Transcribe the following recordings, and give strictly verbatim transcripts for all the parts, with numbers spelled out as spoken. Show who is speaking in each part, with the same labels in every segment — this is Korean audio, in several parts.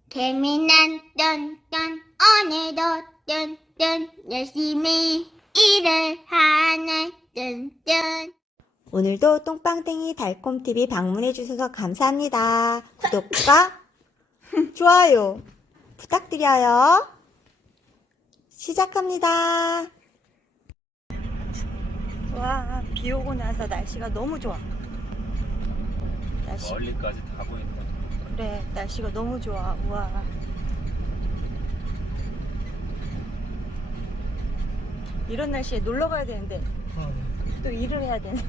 Speaker 1: 재미난 뚠뚠 오늘도 뚠뚠 열심히 일을 하네 뚠뚠.
Speaker 2: 오늘도 똥빵땡이 달콤티비 방문해주셔서 감사합니다. 구독과 좋아요 부탁드려요. 시작합니다. 와, 비 오고 나서 날씨가 너무 좋아. 날씨,
Speaker 3: 멀리까지 다 보인다.
Speaker 2: 그래, 날씨가 너무 좋아. 우와. 이런 날씨에 놀러 가야 되는데 또 일을 해야 되네.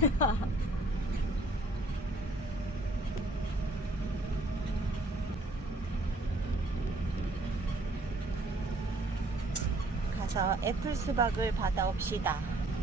Speaker 2: 가서 애플 수박을 받아옵시다.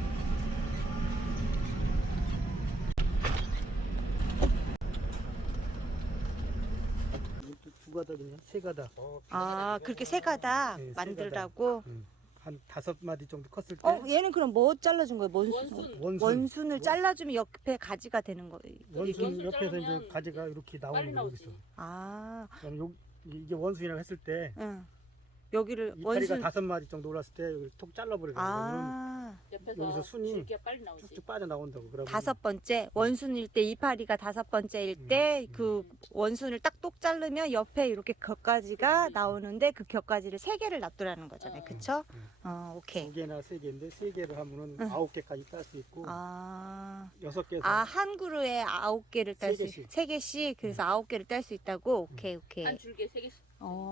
Speaker 4: 두 가닥이냐? 세 가닥.
Speaker 2: 아, 그렇게 세 가닥
Speaker 4: 네, 세
Speaker 2: 만들라고?
Speaker 4: 응. 한 다섯 마디 정도 컸을 때
Speaker 2: 어, 얘는 그럼 뭐 잘라준 거예요? 원순.
Speaker 5: 원순.
Speaker 4: 원순.
Speaker 2: 원순을 잘라주면 옆에 가지가 되는 거예요.
Speaker 4: 원순
Speaker 5: 원순
Speaker 4: 옆에서 이제
Speaker 5: 자르면
Speaker 4: 가지가 이렇게 나오는
Speaker 5: 빨리
Speaker 4: 거
Speaker 5: 나오지.
Speaker 4: 여기서.
Speaker 2: 아,
Speaker 4: 그다음에 요, 이게 원순이라고 했을 때
Speaker 2: 응. 여기를
Speaker 4: 이파리가
Speaker 2: 원순.
Speaker 4: 다섯 마디 정도 올랐을 때 여기 톡 잘라버리고
Speaker 2: 아,
Speaker 5: 옆에서
Speaker 4: 여기서 순이
Speaker 5: 줄기가 빨리 나오지.
Speaker 4: 쭉쭉 빠져 나온다고. 그러면
Speaker 2: 다섯 번째 원순일 때 이파리가 다섯 번째일 때
Speaker 4: 음.
Speaker 2: 그 원순을 딱 똑 자르면 옆에 이렇게 겹가지가 나오는데 그 겹가지를 세 개를 놔두라는 거잖아요.
Speaker 5: 어.
Speaker 2: 그쵸?
Speaker 4: 음.
Speaker 2: 어, 오케이.
Speaker 4: 두 개나 세 개인데 세 개를 하면은
Speaker 2: 응.
Speaker 4: 아홉 개까지 딸 수 있고
Speaker 2: 아,
Speaker 4: 여섯 개에서
Speaker 2: 아, 한 그루에 아홉 개를 딸
Speaker 4: 세
Speaker 2: 수,
Speaker 4: 개씩.
Speaker 2: 세 개씩. 그래서 아홉 개를 딸 수 있다고. 오케이, 오케이.
Speaker 5: 한 줄기에 세 개씩.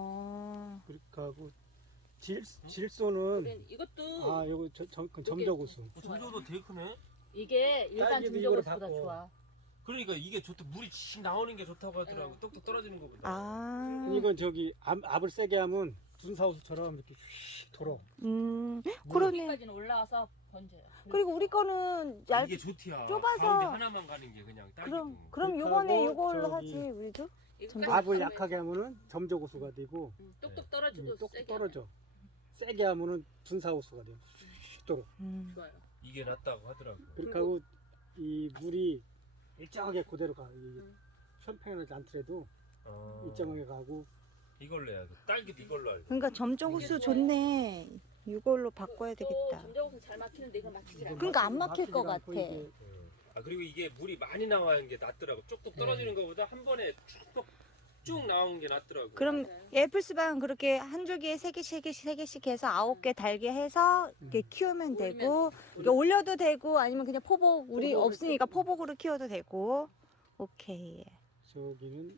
Speaker 2: 어,
Speaker 4: 그렇게 하고 질 질소는
Speaker 5: 우린 이것도
Speaker 4: 아 요거 저, 저, 그 점적우수.
Speaker 3: 어, 점점도 되게 크네.
Speaker 5: 이게 일반
Speaker 4: 딸기도 이거를
Speaker 5: 중저고수보다
Speaker 4: 바꿔.
Speaker 5: 좋아.
Speaker 3: 그러니까 이게 좋다. 물이 칙 나오는 게 좋다고 하더라고. 똑똑 떨어지는 거보다.
Speaker 2: 아,
Speaker 4: 이건 저기 압, 압을 세게 하면 분사호수처럼 이렇게 휙 돌아.
Speaker 2: 음, 그러네.
Speaker 5: 여기까지는 올라와서 번져요.
Speaker 2: 그리고 우리 거는 얇,
Speaker 3: 이게 좋디야.
Speaker 2: 좁아서.
Speaker 3: 가운데 하나만 가는 게 그냥 딸기도.
Speaker 2: 그럼, 그럼
Speaker 4: 그렇게
Speaker 2: 요번에
Speaker 4: 하고
Speaker 2: 요걸로
Speaker 4: 저기
Speaker 2: 하지, 우리도?
Speaker 5: 이거까지
Speaker 4: 압을
Speaker 5: 하면
Speaker 4: 약하게 하면은 점적우수가 되고
Speaker 5: 음, 똑똑 떨어지고
Speaker 4: 음, 똑
Speaker 5: 세게
Speaker 4: 떨어져. 세게 하면은 분사호수가 돼요. 휙 돌아.
Speaker 2: 음.
Speaker 5: 하면 좋아요.
Speaker 3: 이게 낫다고 하더라고.
Speaker 4: 그렇게 하고 이 물이 일정하게 그대로 가. 이
Speaker 5: 음.
Speaker 4: 편평하지 않더라도
Speaker 3: 어.
Speaker 4: 일정하게 가고
Speaker 3: 이걸로 해야 돼. 딸기도 이걸로 알고.
Speaker 2: 그러니까 점적
Speaker 5: 이게
Speaker 2: 호수
Speaker 5: 좋아요.
Speaker 2: 좋네. 이걸로 바꿔야
Speaker 5: 또
Speaker 2: 되겠다.
Speaker 5: 점저고수 잘 막히는데 이거 막히질 않아.
Speaker 2: 그러니까 안 막힐 것
Speaker 4: 막히지가 않고
Speaker 2: 같아.
Speaker 4: 이게
Speaker 3: 어. 아 그리고 이게 물이 많이 나와는 게 낫더라고. 쭉쭉 떨어지는 거보다 한 번에 쭉쭉 쭉 나오는 게 낫더라고.
Speaker 2: 그럼
Speaker 5: 맞아요.
Speaker 2: 애플수박은 그렇게 한 줄기에 세 개씩, 세 개씩, 세 개씩 해서 아홉 개 달게 해서 이렇게
Speaker 4: 음.
Speaker 2: 키우면
Speaker 5: 올리면
Speaker 2: 되고, 이게 올려도 되고, 아니면 그냥 포복, 우리
Speaker 4: 포복으로
Speaker 2: 없으니까
Speaker 4: 키워도
Speaker 2: 포복으로 키워도 되고. 오케이.
Speaker 4: 저기는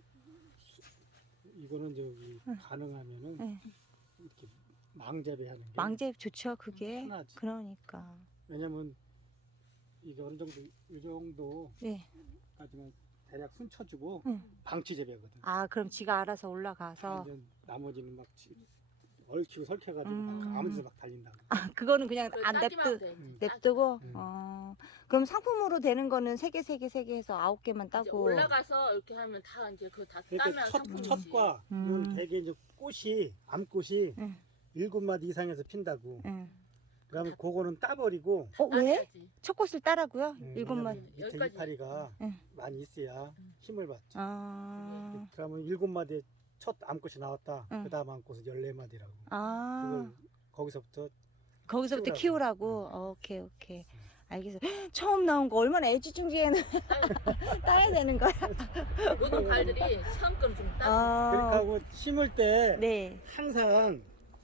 Speaker 4: 이거는 저기
Speaker 2: 응.
Speaker 4: 가능하면은
Speaker 2: 네.
Speaker 4: 이렇게 망재배하는 게
Speaker 2: 망제 좋죠, 그게.
Speaker 4: 편하지.
Speaker 2: 그러니까.
Speaker 4: 왜냐면 이게 어느 정도 이 정도까지만
Speaker 2: 네.
Speaker 4: 대략 순쳐주고
Speaker 2: 응.
Speaker 4: 방치 재배거든.
Speaker 2: 아, 그럼 지가 알아서 올라가서.
Speaker 4: 완전 나머지는 막 지- 얽히고 설켜가지고
Speaker 2: 음.
Speaker 4: 막 아무데나 막 달린다고.
Speaker 2: 아, 그거는 그냥
Speaker 5: 그거
Speaker 2: 안
Speaker 5: 따기만
Speaker 2: 냅두,
Speaker 5: 하면 돼.
Speaker 4: 음.
Speaker 2: 냅두고.
Speaker 4: 음.
Speaker 2: 어. 그럼 상품으로 되는 거는 세 개, 세 개, 세 개 해서 아홉 개만
Speaker 5: 이제
Speaker 2: 따고.
Speaker 5: 올라가서 이렇게 하면 다 이제 그거 다
Speaker 4: 그러니까
Speaker 5: 따면
Speaker 4: 첫,
Speaker 5: 상품이지.
Speaker 4: 첫과
Speaker 2: 음.
Speaker 4: 이건 대개 이제 꽃이 암꽃이
Speaker 2: 응.
Speaker 4: 일곱 마디 이상에서 핀다고.
Speaker 2: 응.
Speaker 4: 그러면 그거는 따버리고
Speaker 2: 어, 왜?
Speaker 5: 따야지.
Speaker 2: 첫 꽃을 따라고요?
Speaker 4: 음,
Speaker 2: 일곱만.
Speaker 4: 왜냐면 밑에
Speaker 5: 여기까지.
Speaker 4: 이파리가
Speaker 2: 응.
Speaker 4: 많이 있어야
Speaker 5: 음.
Speaker 4: 힘을 받죠.
Speaker 2: 아.
Speaker 4: 그러면 일곱 마디에 첫 암꽃이 나왔다.
Speaker 2: 응.
Speaker 4: 그 다음 암꽃은 열네 마디라고.
Speaker 2: 아.
Speaker 4: 그걸 거기서부터
Speaker 2: 거기서부터 키우라고.
Speaker 4: 키우라고.
Speaker 2: 어, 오케이, 오케이. 알겠어. 처음 나온 거 얼마나 애지중지에는 따야 되는 거야?
Speaker 5: 모든 발들이 처음 거는 좀 따.
Speaker 4: 그러니까
Speaker 2: 아.
Speaker 4: 하고 심을 때
Speaker 2: 네.
Speaker 4: 항상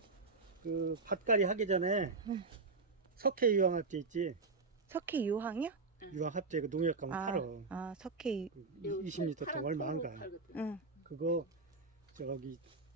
Speaker 4: 그 밭갈이 하기 전에
Speaker 2: 응.
Speaker 4: 석회 유황합제 있지.
Speaker 2: 석회 유황이요?
Speaker 4: 유황합제 그 농약 가면
Speaker 2: 아.
Speaker 4: 팔어.
Speaker 2: 아, 석회. 유...
Speaker 4: 이십 리터 통 얼마 안 가.
Speaker 2: 응.
Speaker 4: 그거 저기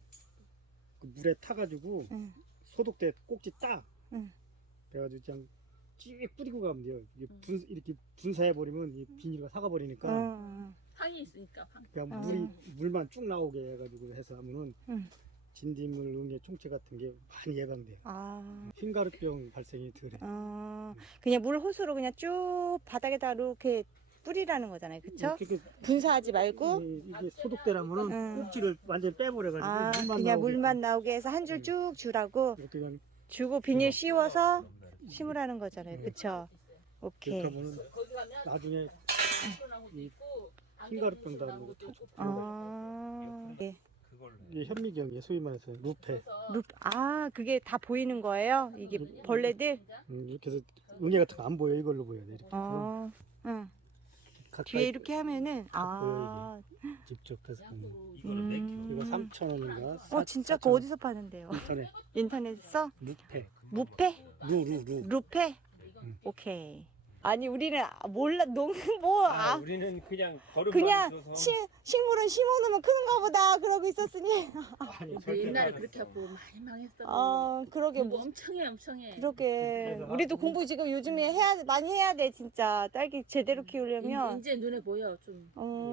Speaker 4: 그 물에 타가지고
Speaker 2: 응.
Speaker 4: 소독대 꼭지 딱.
Speaker 2: 응.
Speaker 4: 그래가지고 그냥 쭉 뿌리고 가면 돼요. 이게
Speaker 5: 응.
Speaker 4: 분, 이렇게 분사해 버리면 이 비닐가 사가 버리니까
Speaker 2: 어.
Speaker 5: 황이 있으니까 황.
Speaker 4: 그냥
Speaker 2: 아.
Speaker 4: 물이 물만 쭉 나오게 해가지고 해서 하면은
Speaker 2: 응.
Speaker 4: 진딧물, 응애, 총체 같은 게 많이 예방돼요.
Speaker 2: 아.
Speaker 4: 흰가루병 발생이 덜해.
Speaker 2: 아. 그냥 물 호수로 그냥 쭉 바닥에다 이렇게 뿌리라는 거잖아요. 그쵸?
Speaker 4: 이렇게
Speaker 2: 분사하지 말고.
Speaker 4: 이- 이게 소독대라면은
Speaker 2: 응.
Speaker 4: 꼭지를 완전 빼버려가지고
Speaker 2: 아,
Speaker 4: 물만
Speaker 2: 그냥
Speaker 4: 나오게
Speaker 2: 물만 나오게 해서 한 줄
Speaker 4: 응.
Speaker 2: 쭉 주라고.
Speaker 4: 이렇게 그냥
Speaker 2: 주고 비닐 씌워서
Speaker 3: 음.
Speaker 2: 심으라는 거잖아요. 그쵸? 오케이.
Speaker 4: 그렇게 하면은
Speaker 5: 거기 가면
Speaker 4: 나중에
Speaker 5: 나무도
Speaker 4: 이
Speaker 5: 있고
Speaker 4: 흰가루병 나오는 거다
Speaker 5: 있고
Speaker 2: 아, 예.
Speaker 3: 그걸 벌레.
Speaker 4: 이 현미경이에요. 소위 말해서 루페.
Speaker 2: 루, 아, 그게 다 보이는 거예요? 이게 벌레들?
Speaker 4: 음, 이렇게 해서 응애 같은 거 안 보여. 이걸로 보여야 돼. 이렇게.
Speaker 2: 어, 응.
Speaker 4: 가까이
Speaker 2: 뒤에 이렇게 하면은, 아,
Speaker 4: 직접 해서 보면.
Speaker 3: 이거는 몇 킬로?
Speaker 2: 음.
Speaker 4: 이거 삼천 원인가?
Speaker 2: 어, 진짜 그거 어디서 파는데요?
Speaker 4: 인터넷.
Speaker 2: 인터넷에서?
Speaker 4: 루페.
Speaker 2: 무페?
Speaker 4: 루루루.
Speaker 2: 루페?
Speaker 4: 음.
Speaker 2: 오케이. 아니, 우리는 몰라, 너무 뭐,
Speaker 3: 아,
Speaker 2: 아,
Speaker 3: 우리는 그냥 걸음
Speaker 2: 그냥
Speaker 3: 줘서
Speaker 2: 시, 식물은 심어놓으면 크는가 보다 그러고 있었으니.
Speaker 4: 아니
Speaker 5: 근데
Speaker 4: 절대
Speaker 5: 옛날에
Speaker 4: 안
Speaker 5: 그렇게
Speaker 4: 했어.
Speaker 5: 하고 많이 망했어.
Speaker 2: 아, 그러게.
Speaker 5: 공부
Speaker 2: 뭐,
Speaker 5: 엄청 해, 엄청 해.
Speaker 2: 그러게.
Speaker 4: 그래서
Speaker 2: 우리도
Speaker 4: 하고.
Speaker 2: 공부 지금 요즘에 해야, 많이 해야 돼, 진짜. 딸기 제대로 키우려면.
Speaker 5: 이제, 이제 눈에 보여 좀.
Speaker 2: 어,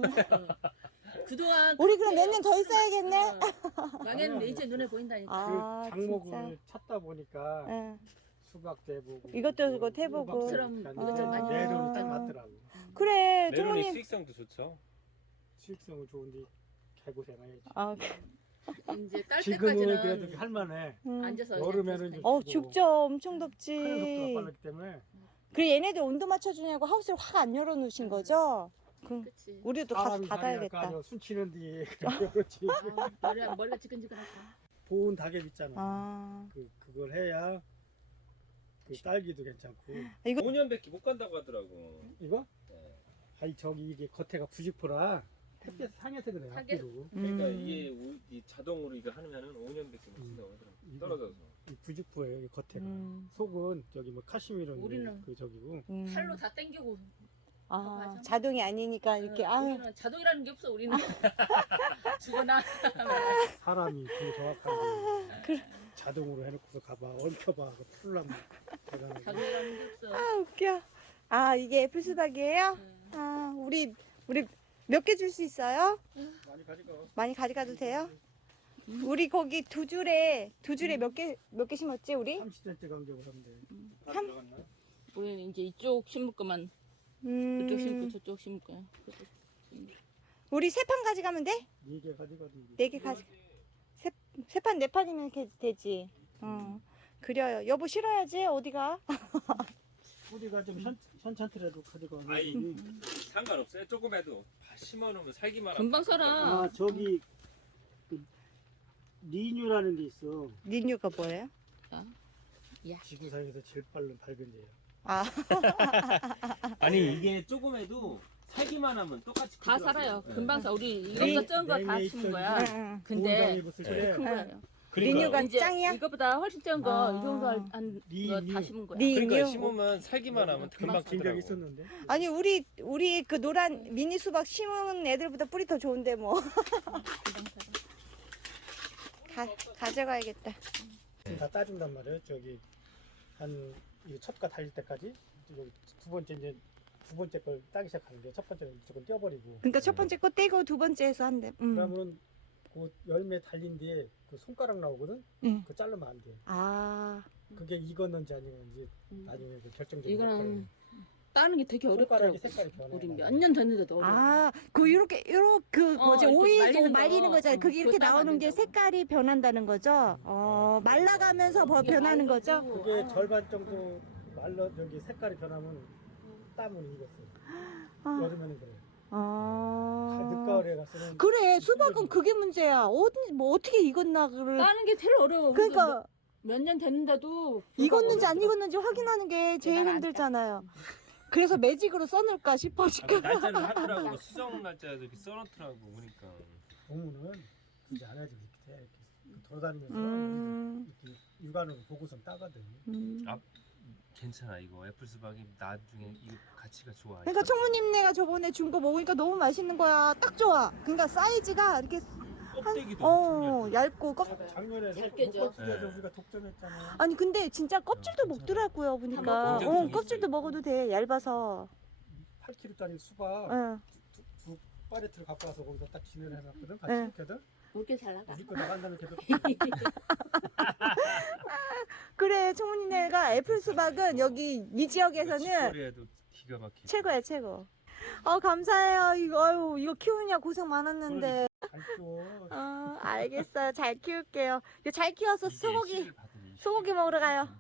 Speaker 5: 어. 그동안
Speaker 2: 우리 그럼
Speaker 5: 그렇게
Speaker 2: 몇 년 더 있어야겠네?
Speaker 5: 어, 망했는데 이제 눈에 보인다니까.
Speaker 2: 아,
Speaker 4: 그 장목을
Speaker 2: 진짜.
Speaker 4: 찾다 보니까
Speaker 2: 응.
Speaker 4: 수박도 해보고
Speaker 2: 이것도 이거 해보고.
Speaker 5: 그것처럼 이것저것 많이
Speaker 4: 내로는 딱
Speaker 2: 아.
Speaker 4: 맞더라고.
Speaker 2: 그래,
Speaker 3: 메론이
Speaker 2: 총무님.
Speaker 3: 수익성도 좋죠.
Speaker 4: 수익성은 좋은데 개고생해야지.
Speaker 2: 아,
Speaker 5: 이제 딸
Speaker 4: 지금은 그래도
Speaker 5: 때까지는
Speaker 4: 할만해.
Speaker 2: 음.
Speaker 5: 앉아서
Speaker 4: 여름에는 좀
Speaker 2: 어,
Speaker 4: 죽고
Speaker 2: 죽죠. 엄청
Speaker 4: 하는
Speaker 2: 덥지.
Speaker 4: 속도가 빠르기 때문에
Speaker 2: 그래, 얘네들 온도 맞춰주냐고 하우스를 확 안 열어놓으신 거죠? 그,
Speaker 5: 그치.
Speaker 2: 우리도 가서
Speaker 4: 사람이
Speaker 2: 닫아야겠다.
Speaker 4: 아니야. 순치는 뒤에 그렇지.
Speaker 5: 어, 머리가, 머리가 지끈지끈하고.
Speaker 4: 보온 닭엽 있잖아.
Speaker 2: 아,
Speaker 4: 그 그걸 해야 그 딸기도 괜찮고.
Speaker 2: 이거,
Speaker 3: 오 년밖에 못 간다고 하더라고.
Speaker 4: 이거?
Speaker 3: 네.
Speaker 4: 아니 저기 이게 겉에가 구십프라 햇볕 상해서 그래.
Speaker 5: 상해-
Speaker 4: 앞뒤로.
Speaker 3: 그러니까
Speaker 2: 음.
Speaker 3: 이게 우- 이 자동으로 이거 하면은 오 년밖에 못 쓴다고 하더라고.
Speaker 4: 이거-
Speaker 3: 떨어져서.
Speaker 4: 이 구십프예요. 이 겉에가.
Speaker 2: 음,
Speaker 4: 속은 저기 뭐 카시미론
Speaker 5: 우리는-
Speaker 4: 그 저기고.
Speaker 2: 음.
Speaker 5: 팔로 다 당기고.
Speaker 2: 아, 자동이 아니니까 이렇게,
Speaker 5: 어,
Speaker 2: 아,
Speaker 5: 우리는 자동이라는 게 없어 우리는. 죽어나.
Speaker 4: 사람이 그 정확하게 자동으로 해놓고서 가봐 엉켜봐 그 풀나무 대단하게.
Speaker 5: 자동이라는 게 없어.
Speaker 2: 아, 웃겨. 아, 이게 애플 수박이에요?
Speaker 5: 응.
Speaker 2: 아, 우리, 우리 몇 개 줄 수 있어요?
Speaker 4: 많이 가져가.
Speaker 2: 많이 가져가도 돼요? 우리 거기 두 줄에, 두 줄에 몇 개, 몇 개 심었지, 우리?
Speaker 4: 삼십 센치 간격으로 하면 돼. 다
Speaker 2: 삼-
Speaker 4: 들어갔나?
Speaker 5: 우리는 이제 이쪽 심을 거만
Speaker 2: 음,
Speaker 5: 이쪽 심고 저쪽 심을 거야. 그래서
Speaker 2: 우리 세 판 가져가면 돼?
Speaker 4: 네 개 가져가도 이게.
Speaker 2: 네 개 가져. 세, 세 판, 네 판이면 이렇게 되지. 어. 그려요. 여보 싫어야지, 어디가?
Speaker 4: 우리가 좀 현, 현찬트라도 가져가.
Speaker 3: 아이. 상관없어요. 조금 해도 심어놓으면 살기만 하고.
Speaker 5: 금방 살아.
Speaker 4: 아 저기 그 리뉴라는 게 있어.
Speaker 2: 리뉴가 뭐예요?
Speaker 4: 지구상에서 제일 빠른 밝은 데야.
Speaker 2: 아,
Speaker 3: 아니 이게 조금 해도 살기만 하면 똑같이
Speaker 5: 다
Speaker 3: 크더라고요.
Speaker 5: 살아요.
Speaker 3: 네.
Speaker 5: 금방 사. 우리
Speaker 2: 리-
Speaker 5: 이런 거 쩐 거 다
Speaker 4: 냉에
Speaker 5: 심은
Speaker 4: 있던
Speaker 5: 거야.
Speaker 2: 응, 응.
Speaker 5: 근데
Speaker 4: 공장에 입었을
Speaker 5: 되게
Speaker 4: 때
Speaker 5: 큰 거예요.
Speaker 3: 그러니까,
Speaker 2: 리뉴가
Speaker 5: 이제
Speaker 2: 짱이야?
Speaker 5: 이거보다 훨씬 쩐 거
Speaker 2: 아.
Speaker 5: 이 정도 한
Speaker 4: 리-
Speaker 5: 거 다
Speaker 4: 리-
Speaker 5: 심은 거야.
Speaker 2: 리-
Speaker 3: 그러니까
Speaker 2: 리뉴?
Speaker 3: 심으면 살기만 하면 금방
Speaker 4: 진작에
Speaker 3: 크더라고.
Speaker 4: 있었는데.
Speaker 2: 아니, 우리, 우리 그 노란 미니 수박 심은 애들보다 뿌리 더 좋은데, 뭐.
Speaker 5: 금방 살아.
Speaker 2: 가, 가져가야겠다.
Speaker 4: 다 따준단 말이에요. 저기 한 이 첩가 달릴 때까지 여기 두 번째 이제 두 번째 걸 따기 시작하는데 첫 번째는 무조건 떼어버리고.
Speaker 2: 그러니까 첫 번째 거 떼고 두 번째 해서 한대. 음.
Speaker 4: 그러면은 그 열매 달린 뒤에 그 손가락 나오거든.
Speaker 2: 응.
Speaker 4: 그거 자르면 안 돼.
Speaker 2: 아,
Speaker 4: 그게 익었는지 아니면지
Speaker 5: 음.
Speaker 4: 나중에 그 결정적으로.
Speaker 5: 이거는 따는 게 되게 어렵더라고.
Speaker 4: 손가락이 색깔이 변해.
Speaker 5: 우리 몇 년 됐는데도 어려워.
Speaker 2: 아, 그 이렇게 이렇게 그
Speaker 5: 어,
Speaker 2: 뭐지
Speaker 5: 이렇게
Speaker 2: 오일
Speaker 5: 말리는 거.
Speaker 2: 말리는 거잖아요.
Speaker 5: 응,
Speaker 2: 그게 이렇게
Speaker 5: 그거 따면
Speaker 2: 나오는
Speaker 5: 안
Speaker 2: 게
Speaker 5: 된다고.
Speaker 2: 색깔이 변한다는 거죠. 어, 말라가면서 뭐
Speaker 5: 이게
Speaker 2: 변하는
Speaker 5: 말르고,
Speaker 2: 거죠.
Speaker 4: 그게
Speaker 5: 아.
Speaker 4: 절반 정도 말라 여기 색깔이 변하면 따면 익었어.
Speaker 2: 아,
Speaker 4: 여름에는 그래.
Speaker 2: 아.
Speaker 4: 늦가을에 가서는
Speaker 2: 그래 수박은 그게 문제야. 어디 뭐 어떻게 익었나 그를.
Speaker 5: 따는 게 제일 어려워.
Speaker 2: 그러니까
Speaker 5: 몇 년 됐는데도
Speaker 2: 익었는지 안 익었는지 확인하는 게 제일
Speaker 5: 내가 안
Speaker 2: 힘들잖아요. 그래서 매직으로 써놓을까 싶어
Speaker 3: 아,
Speaker 2: 지금.
Speaker 3: 날짜는 하더라고. 수정 날짜도 이렇게 써놓더라고 보니까.
Speaker 4: 동무는 그게 안 해야지 이렇게 돼. 이렇게 돌아다니면서
Speaker 2: 음,
Speaker 4: 이렇게 육안으로 보고선 따거든.
Speaker 2: 음.
Speaker 3: 아, 괜찮아 이거 애플 수박이 나중에 이 가치가 좋아.
Speaker 2: 그러니까 총무님네가 저번에 준 거 먹으니까 너무 맛있는 거야. 딱 좋아. 그러니까 사이즈가 이렇게
Speaker 3: 껍데기도
Speaker 2: 어
Speaker 3: 엄청
Speaker 2: 얇고 껍.
Speaker 4: 작년에
Speaker 5: 잘 깨져.
Speaker 4: 목걸이에서
Speaker 3: 네.
Speaker 4: 우리가 독점했잖아.
Speaker 2: 아니 근데 진짜 껍질도
Speaker 3: 어,
Speaker 2: 먹더라고요 보니까.
Speaker 3: 한번
Speaker 2: 어
Speaker 3: 본적
Speaker 2: 껍질도
Speaker 3: 있어요.
Speaker 2: 먹어도 돼 얇아서.
Speaker 4: 팔 킬로짜리 수박
Speaker 2: 응.
Speaker 4: 두, 두 파레트를 갖고 와서 거기다 딱 진을 해놨거든. 같이
Speaker 2: 네.
Speaker 4: 이렇게든
Speaker 5: 그렇게 잘 나가.
Speaker 4: 우리 거 나간 다음에 걔도
Speaker 2: 그래 총무님네가 애플 수박은 여기 이 지역에서는
Speaker 3: 치코리아도 기가 막히고.
Speaker 2: 최고야 최고. 어 감사해요. 이거 아유 이거 키우냐 고생 많았는데.
Speaker 4: 잘 키워.
Speaker 2: 어 알겠어요. 잘 키울게요. 이거 잘 키워서
Speaker 3: 이게
Speaker 2: 소고기
Speaker 3: 씨를 받으니
Speaker 2: 소고기 먹으러 가요.